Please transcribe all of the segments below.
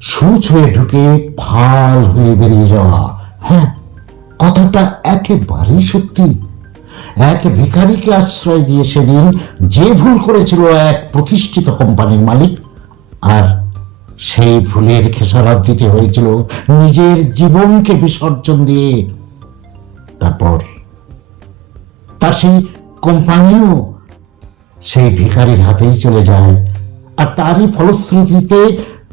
সূচ হয়ে ঢুকে ফাল হয়ে বেরিয়ে যাওয়া। হ্যাঁ, কথাটা একেবারেই সত্যি। এক ভিখারিকে আশ্রয় দিয়ে সেদিন যে ভুল করেছিল এক প্রতিষ্ঠিত কোম্পানির মালিক, আর সেই ভুলের খেসারত দিতে হয়েছিল নিজের জীবনকে বিসর্জন দিয়ে। তারপর তার সেই কোম্পানিও সেই ভিখারির হাতেই চলে যায়, আর তারই ফলশ্রুতিতে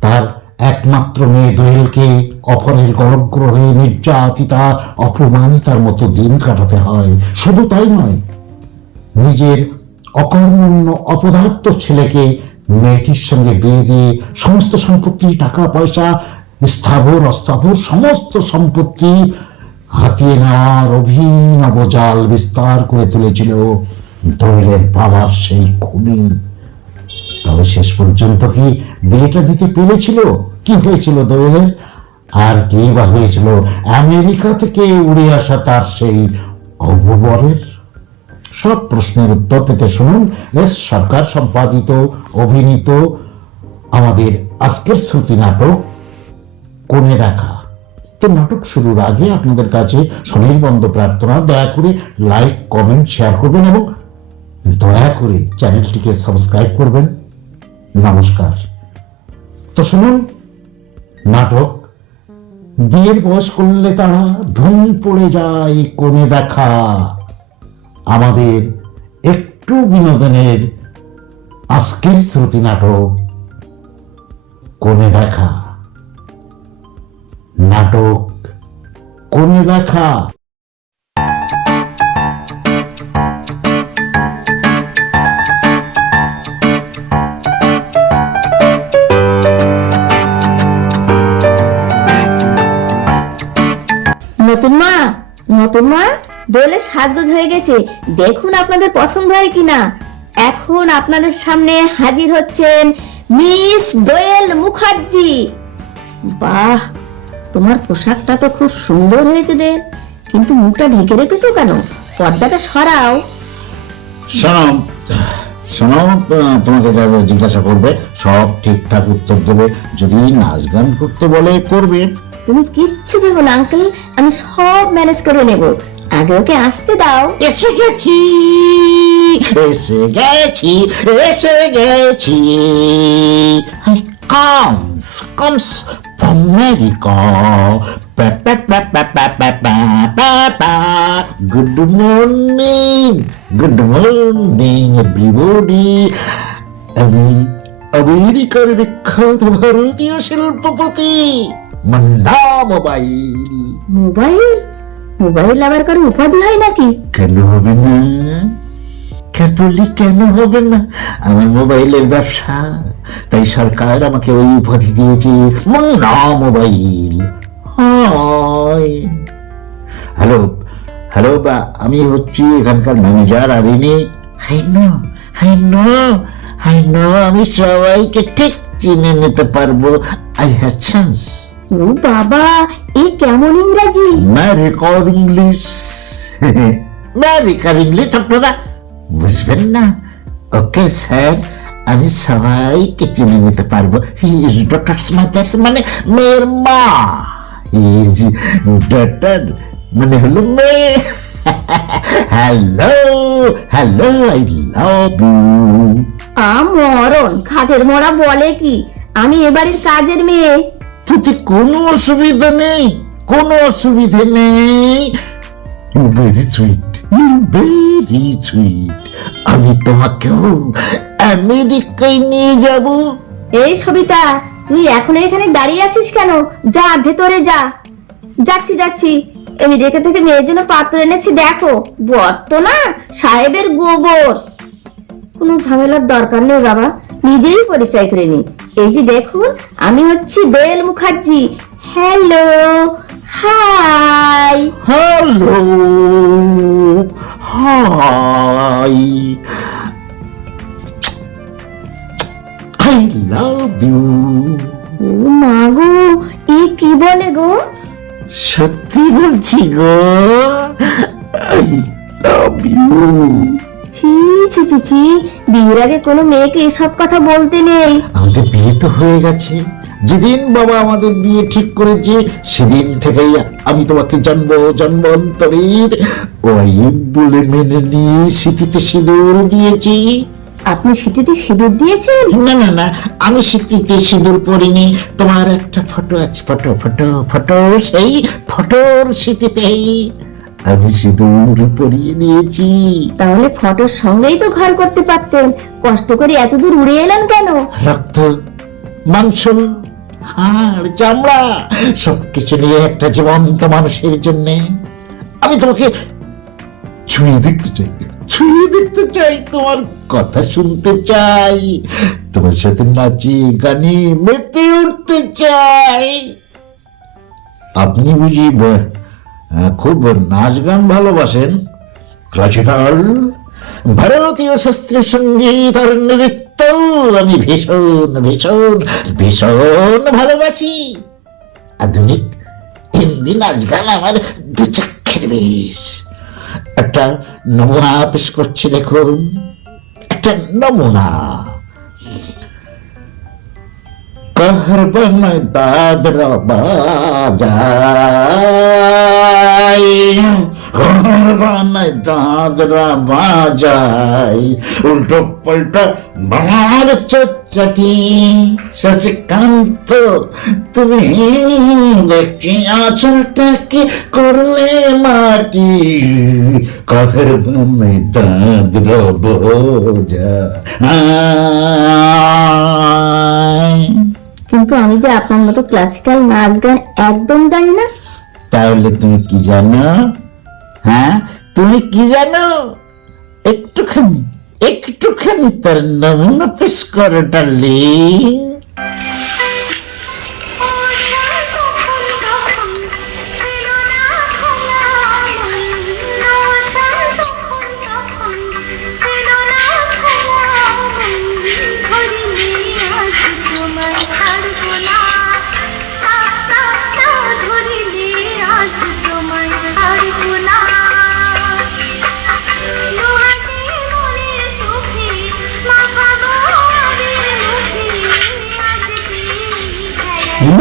তার একমাত্র মেয়ে দোয়েলকে অপরের গলগ্র হয়ে নির্যাতিতা অপমানিতার মতো দিন কাটাতে হয়। শুধু তাই নয়, নিজের অকর্মণ্য অপদার্থ ছেলেকে মেয়েটির সঙ্গে বিয়ে দিয়ে সমস্ত সম্পত্তি, টাকা পয়সা, স্থাবর অস্থাবর সমস্ত সম্পত্তি হাতিয়ে নেওয়ার অভিনব জাল বিস্তার করে তুলেছিল দোয়েলের বাবার সেই খুনি। তবে শেষ পর্যন্ত কি বিয়েটা দিতে পেরেছিল? কি হয়েছিল দোয়েলের? আর কি বা হয়েছিল আমেরিকা থেকে উড়ে আসা তার সেই অববরের? সব প্রশ্নের উত্তর পেতে শুনুন এস সরকার সম্পাদিত, অভিনীত আমাদের আজকের শ্রুতি নাটক কোণে দেখা। তো নাটক শুরুর আগে আপনাদের কাছে স্বনির্বন্ধ প্রার্থনা, দয়া করে লাইক, কমেন্ট, শেয়ার করবেন এবং দয়া করে চ্যানেলটিকে সাবস্ক্রাইব করবেন। নমস্কার। তো শুনুন নাটক বিয়ের বয়স করলে তারা ধুম পড়ে যায় কোণে দেখা। আমাদের একটু বিনোদনের আজকের শ্রুতি নাটক কোণে দেখা। নাটক কোণে দেখা। নতুন মা, নতুন মা, দোয়েলের সাজগোজ হয়ে গেছে, দেখুন আপনাদের পছন্দ হয় কিনা। এখন আপনাদের সামনে হাজির হচ্ছেন মিস দোয়েল মুখার্জি। বাহ, তোমার পোশাকটা তো খুব সুন্দর হয়েছে দোয়েল, কিন্তু মুখটা ঢেকে রেখেছো কেন? পর্দাটা সরাও। শোনো শোনো, তোমাকে যা যা জিজ্ঞাসা করবে সব ঠিকঠাক উত্তর দেবে। যদি নাচ গান করতে বলে করবে। তুমি কিচ্ছু ভেবো না আঙ্কেল, আমি সব ম্যানেজ করে নেব। আগে ওকে আসতে দাও। এসে গেছি, এসে গেছি, এসে গেছি। comes comes from America. Good morning, good morning everybody. আমি আমেরিকার বিখ্যাত ভারতীয় শিল্পপতি মান্না মোবাইল। মোবাইল? মোবাইল আবার কারো উপাধি হয় নাকি? কেন হবে না? বলি কেন হবে না? আমার মোবাইলের ব্যবসা, তাই সরকার আমাকে ওই উপাধি দিয়েছে মুন্না মোবাইল। হ্যালো হ্যালো, আমি হচ্ছি এখানকার ম্যানেজার। আর ইনি হাই নো আমি সবাইকে ঠিক চিনে নিতে পারবো। I have chance. ও বাবা, এই কেমন ইংরাজি? আমেরিকার ইংলিশ, আমেরিকার ইংলিশ আপনারা বুঝবেন না। ওকে স্যার, আমি সবাইকে চিনে নিতে পারবো। হি ইজ ডক্টর স্মাইটার্স, মানে মেয়ের মা। হি ইজ ডক্টর মানে হলো মেয়ে। Hello hello, I love you. মরণ খাটের মরা বলে কি? আমি এবারের কাজের মেয়ে। তুই কোনো অসুবিধা নেই, কোনো অসুবিধে নেই। You very sweet, you very sweet. আমি তোমাকেও আমেরিকায় নিয়ে যাব। এই সবিতা, তুই এখনো এখানে দাঁড়িয়ে আছিস কেন? যা ভেতরে যা। যাচ্ছি যাচ্ছি, আমি রেখে থেকে মেয়ের জন্য পাত্র এনেছি, দেখো। বর্ত না, সাহেবের গোবর। কোনো ঝামেলার দরকার নেই বাবা, নিজেই পরিচয় করে নি। এই যে দেখুন, আমি হচ্ছি Doyel Mukherjee. Hello, hi. Hello hi, I love you. ও মা গো, এ কি বলে গো? সত্যি বলছি গো, আই লাভ ইউ। ছি ছি ছি ছি, বিয়ের আগে কোনো মেয়েকে এসব কথা বলতে নেই। আমাদের বিয়ে তো হয়ে গেছে, যেদিন বাবা আমাদের বিয়ে ঠিক করেছে সেদিন থেকেই আমি তোমাকে জন্মান্তরের ওয়াইফ বলে মেনে নিয়ে স্মৃতিতে সিঁদুর দিয়েছি। আপনি সিঁথিতে সিঁদুর দিয়েছেন? না না না, আমি স্মৃতিতে সিঁদুর পরিনি। তোমার একটা ফটো আছে, ফটো, সেই ফটোর স্মৃতিতেই আমি সিঁদুর পরিয়ে দিয়েছি। তাহলে ফটোর সঙ্গেই তো ঘর করতে পারতেন, কষ্ট করে এত দূর উড়ে এলেন কেন? রক্ত, মাংস, হাড়, চামড়া সবকিছু নিয়ে একটা জীবন্ত মানুষের জন্য আমি তোমাকে ছুঁয়ে দেখতে চাই, তোমার কথা শুনতে চাই, তোমার সাথে নাচি গানি মেতে উঠতে চাই। আপনি বুঝি খুব নাচ গান ভালোবাসেন? ক্লাসিক্যাল, ভারতীয় শাস্ত্রীয় সঙ্গীত আর নৃত্য আমি ভীষণ ভীষণ ভীষণ ভালোবাসি। আধুনিক হিন্দি নাচ গান আমার দু চক্ষের বিষ। একটা নমুনা পেশ করছি, দেখুন একটা নমুনা। कहर बन दादरा बाजाई, कहर बन दादरा बाजाई, उल्टो पलटो बार चटी शशिकांत তুমি দেখছি আচরটাকে করলে মাটি, कहर बन दादरा बाजाई। কিন্তু আমি যে আপনার মতো ক্লাসিক্যাল নাচ গান একদম জানি না। তাহলে তুমি কি জানো? হ্যাঁ, তুমি কি জানো? একটুখানি তার নমুনা পেশ করো ডার্লিং।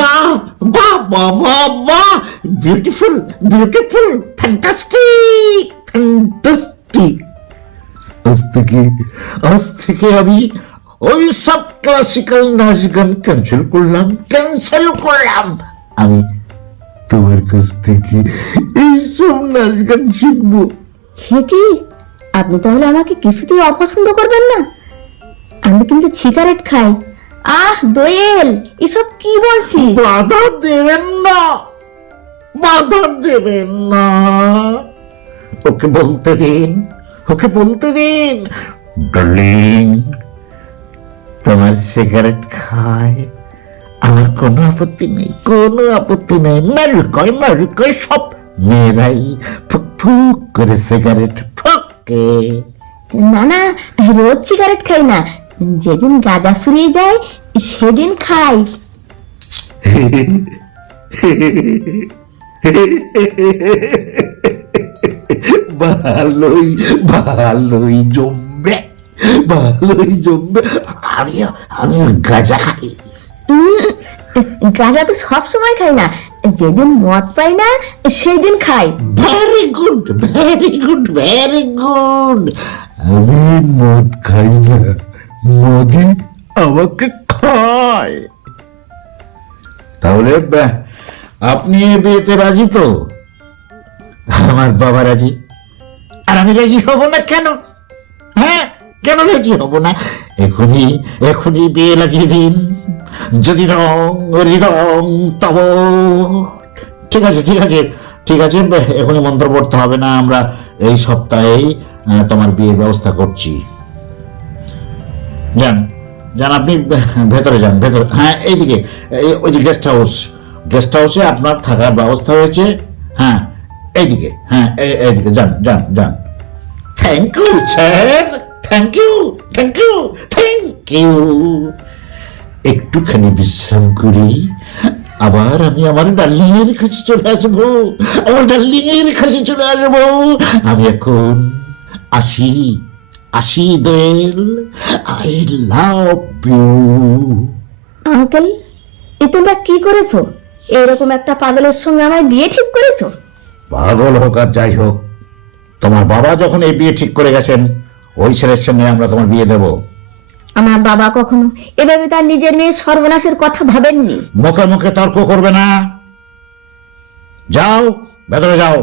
বাহ বাহ বাহ বাহ বাহ, বিউটিফুল বিউটিফুল, ফ্যান্টাস্টিক ফ্যান্টাস্টিক। আজ থেকে আমি ওই সব ক্লাসিক্যাল নাচ গান ক্যান্সেল করলাম। আমি তোমার কাছ থেকে এইসব নাচ গান শিখবো। সে কি, আপনি তাহলে আমাকে কিছুতেই অপছন্দ করবেন না? আমি কিন্তু সিগারেট খাই। আহ দোয়েল, এসব কি বলছিস? বাধা দেবেন না, বাধা দেবেন না, ওকে বলতে দিন, ওকে বলতে দিন। ডার্লিং, তোমার সিগারেট খায় আমার কোনো আপত্তি নেই, কোনো আপত্তি নেই। মারুকয় সব মেয়েরাই ফুক ফুক করে সিগারেট ফুকে। না না, রোজ সিগারেট খাই না, যেদিন গাঁজা ফুরিয়ে যায় সেদিন খাই। ভালোই ভালোই জমবে, ভালোই জমবে। আমিও গাঁজা খাই। গাঁজা তো সব সময় খাই না, যেদিন মদ পাই না সেই দিন খাই। Very good very good very good. আমি মদ খাই না, মদই আমাকে খায়। তাহলে আপনি এ বিয়েতে রাজি তো? আমার বাবা রাজি, আর আমি রাজি হব না কেন? হ্যাঁ, কেন রাজি হব না? এখনই বিয়ে লাগিয়ে দিন। যদি হৃদং তব। ঠিক আছে ঠিক আছে ঠিক আছে, এখনই মন্ত্র পড়তে হবে না, আমরা এই সপ্তাহেই তোমার বিয়ের ব্যবস্থা করছি। যান যান, আপনি ভেতরে যান, ভেতরে। হ্যাঁ, এইদিকে, ওই যে গেস্ট হাউসে আপনার থাকার ব্যবস্থা হয়েছে। হ্যাঁ, এইদিকে, হ্যাঁ এইদিকে, যান যান যান। Thank you sir, thank you thank you thank you. একটুখানি বিশ্রাম করি, আবার আমি আমার ডার্লিং এর কাছে চলে আসবো, আমার ডার্লিং এর কাছে চলে আসবো। আমি এখন আসি দোয়েল, আই লাভ ইউ। আঙ্কেল, এ তোমরা কি করেছো? এরকম একটা পাগলের সঙ্গে আমায় বিয়ে ঠিক করেছো? পাগল হোক আর যাই হোক, তোমার বাবা যখন এই বিয়ে ঠিক করে গেছেন, ওই ছেলের সঙ্গে আমরা তোমার বিয়ে দেব। আমার বাবা কখনো এভাবে তার নিজের মেয়ের সর্বনাশের কথা ভাবেননি। মুখে মুখে তর্ক করবে না। যাও, ভেতরে যাও,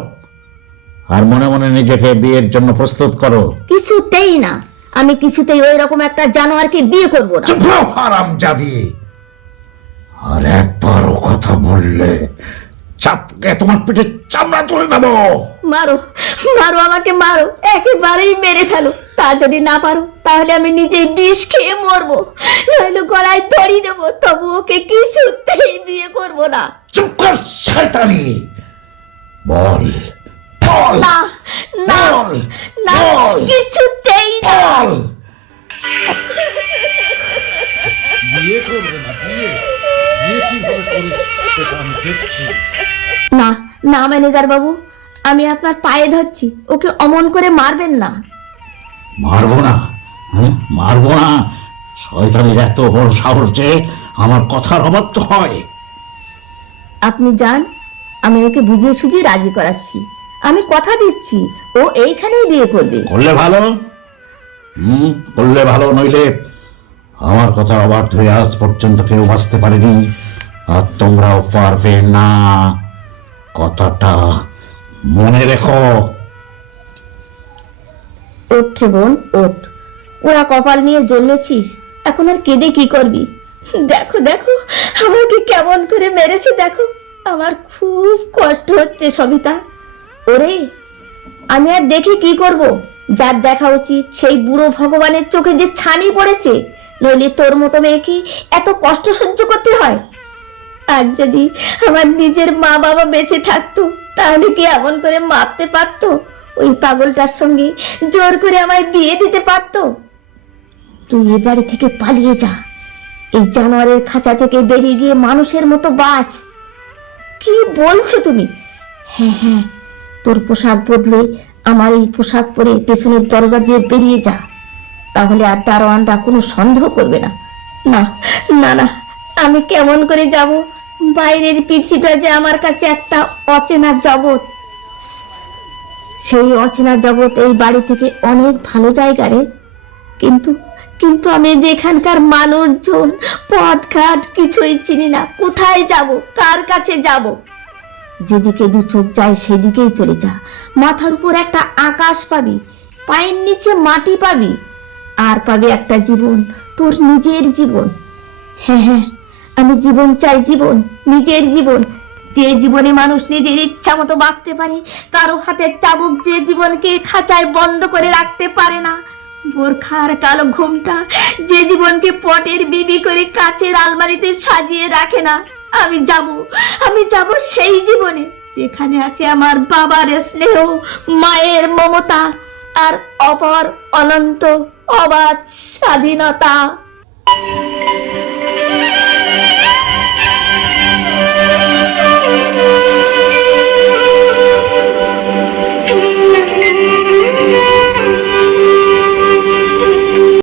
আর মনে মনে নিজেকে বিয়ের জন্য প্রস্তুত করো। কিছুতেই না, আমি কিছুতেই ওই রকম একটা জানোয়ারকে বিয়ে করব না। চুপ করো, হারামজাদি! আর একবার ও কথা বললে চাপকে তোমার পিঠে চামড়া তুলে নেব। মারো, মারো, আমাকে মারো, একেবারেই মেরে ফেলো। তা যদি না পারো তাহলে আমি নিজেই বিষ খেয়ে মরবো, নইলে গলায় দড়ি দেবো, তবু ওকে কিছুতেই বিয়ে করব না। চুপ কর শয়তানি! বল, বল, না না বল, না, বল, কিছুতেই না। বল। বিয়ে করবে না? বিয়ে বিয়ে কিভাবে করিস সেটা আমি দেখছি। না না ম্যানেজার বাবু, আমি আপনার পায়ে ধরছি, ওকে অমন করে মারবেন না। মারবো না? মারবো না? শয়তানির এত বড় সাহস যে আমার কথার অবাধ্য হয়। আপনি যান, আমি ওকে বুঝিয়ে সুঝিয়ে রাজি করাচ্ছি। আমি কথা দিচ্ছি ও এইখানেই বিয়ে করবে। করলে ভালো, করলে ভালো, নইলে আমার কথা অবাধ্য হয়ে আজ পর্যন্ত কেউ বাঁচতে পারেনি, আর তোমরাও পারবে না। কথাটা মনে রেখো। ওঠ রে বোন, ওঠ। ওরা কপাল নিয়ে জন্মেছিস, এখন আর কেঁদে কি করবি? দেখো দেখো আমাকে কেমন করে মেরেছে, দেখো। আমার খুব কষ্ট হচ্ছে সবিতা। ওরে, আমি আর দেখে কি করব? যার দেখা উচিত সেই বুড়ো ভগবানের চোখে যে ছানি পড়েছে, নইলে তোর মতো মেয়েকে এত কষ্ট সহ্য করতে হয়? আর যদি আমার নিজের মা বাবা বেঁচে থাকতো তাহলে কি এমন করে মারতে পারতো? ওই পাগলটার সঙ্গে জোর করে আমায় বিয়ে দিতে পারতো? তুই এ বাড়ি থেকে পালিয়ে যা, এই জানোয়ারের খাঁচা থেকে বেরিয়ে গিয়ে মানুষের মতো বাঁচ। কি বলছো তুমি? হ্যাঁ হ্যাঁ, তোর পোশাক বদলে আমার এই পোশাক পরে পেছনের দরজা দিয়ে বেরিয়ে যা, তাহলে আর দারোয়ানরা কোনো সন্দেহ করবে না। না না না, আমি কেমন করে যাব? বাইরের পৃথিবীটা যে আমার কাছে একটা অচেনা জগৎ। সেই অচেনা জগৎ এই বাড়ি থেকে অনেক ভালো জায়গা রে, কিন্তু কিন্তু আমি যেখানকার মানুষজন, পথঘাট কিছুই চিনি না। কোথায় যাব? কার কাছে যাব? যেদিকে দু চোখ যায় সেদিকেই চলে যা। মাথার উপর একটা আকাশ পাবি, পায়ের নিচে মাটি পাবি, আর পাবি একটা জীবন, তোর নিজের জীবন। হ্যাঁ হ্যাঁ, আমি জীবন চাই, জীবন, নিজের জীবন, যে জীবনে মানুষ নিজের ইচ্ছা মতো বাঁচতে পারে, কারো হাতের চাবুক যে জীবনকে খাঁচায় বন্ধ করে রাখতে পারে না, বোরখার কালো ঘুমটা যে জীবনকে পটের বিবি করে কাচের আলমারিতে সাজিয়ে রাখে না। আমি যাব সেই জীবনে, যেখানে আছে আমার বাবার স্নেহ, মায়ের মমতা, আর অপর অনন্ত অবাধ স্বাধীনতা।